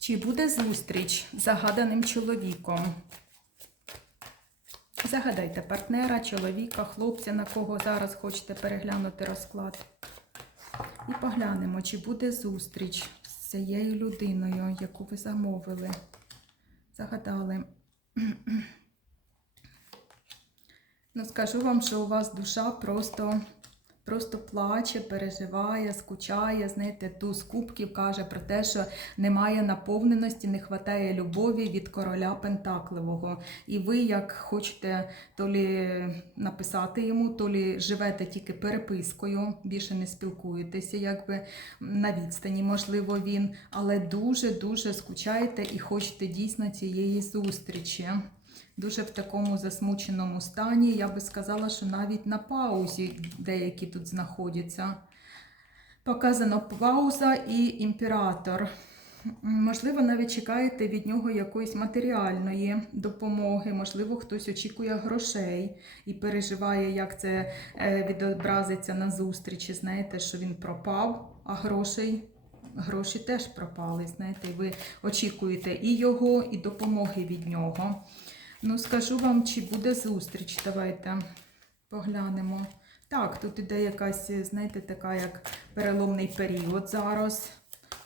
Чи буде зустріч з загаданим чоловіком? Загадайте партнера, чоловіка, хлопця, на кого зараз хочете переглянути розклад. І поглянемо, чи буде зустріч з цією людиною, яку ви замовили. Загадали. Ну, скажу вам, що у вас душа просто, просто плаче, переживає, скучає. Знаєте, туз кубків каже про те, що немає наповненості, не вистачає любові від короля Пентакливого. І ви, як хочете то лі написати йому, то лі живете тільки перепискою, більше не спілкуєтеся, якби на відстані, можливо, він, але дуже-дуже скучаєте і хочете дійсно цієї зустрічі. Дуже в такому засмученому стані. Я би сказала, що навіть на паузі деякі тут знаходяться. Показано пауза і імператор. Можливо, навіть чекаєте від нього якоїсь матеріальної допомоги, можливо, хтось очікує грошей і переживає, як це е, відобразиться на зустрічі. Знаєте, що він пропав, а грошей. Гроші теж пропали, знаєте, ви очікуєте і його, і допомоги від нього. Ну, скажу вам, чи буде зустріч. Давайте поглянемо. Так, тут іде якась, знаєте, така як переломний період зараз.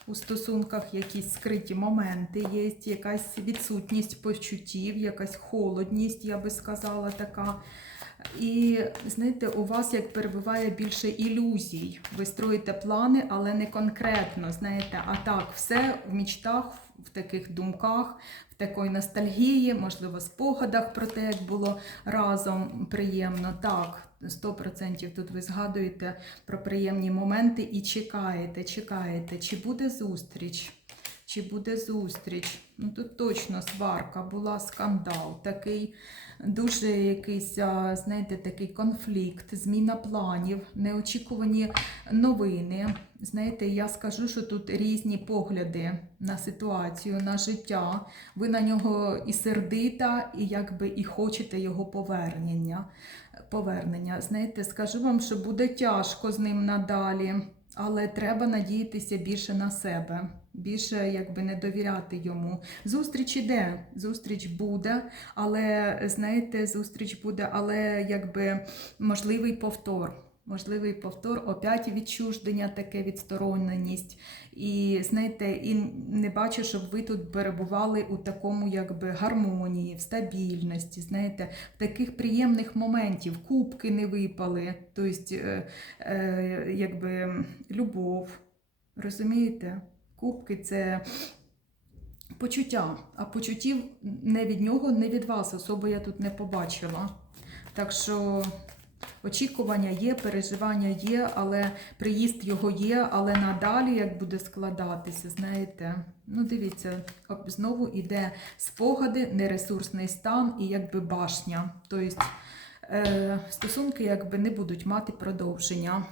У стосунках якісь скриті моменти є, якась відсутність почуттів, якась холодність, я би сказала, така. І знаєте, у вас як перебуває більше ілюзій. Ви строїте плани, але не конкретно. Знаєте, а так, все в мічтах, в таких думках, в такої ностальгії, можливо, спогадах про те, як було разом приємно. Так, 100% тут ви згадуєте про приємні моменти і чекаєте, чекаєте, чи буде зустріч. Чи буде зустріч? Ну тут точно сварка була, скандал, такий дуже якийсь, знаєте, такий конфлікт, зміна планів, неочікувані новини. Знаєте, я скажу, що тут різні погляди на ситуацію, на життя. Ви на нього і сердита, і якби і хочете його повернення. Повернення. Знаєте, скажу вам, що буде тяжко з ним надалі. Але треба надіятися більше на себе, більше якби не довіряти йому. Зустріч іде, зустріч буде, але знаєте, зустріч буде, але якби можливий повтор. Можливий повтор, опять відчуждення, таке відстороненість. І знаєте, і не бачу, щоб ви тут перебували у такому якби гармонії, в стабільності, знаєте, в таких приємних моментів, кубки не випали, тобто, е, е, якби любов. Розумієте? Кубки це почуття, а почуттів не від нього, не від вас. Особо я тут не побачила. Так що очікування є, переживання є, але приїзд його є, але надалі як буде складатися, знаєте. Ну, дивіться, знову йде спогади, нересурсний стан і якби башня. Тобто е, стосунки якби не будуть мати продовження.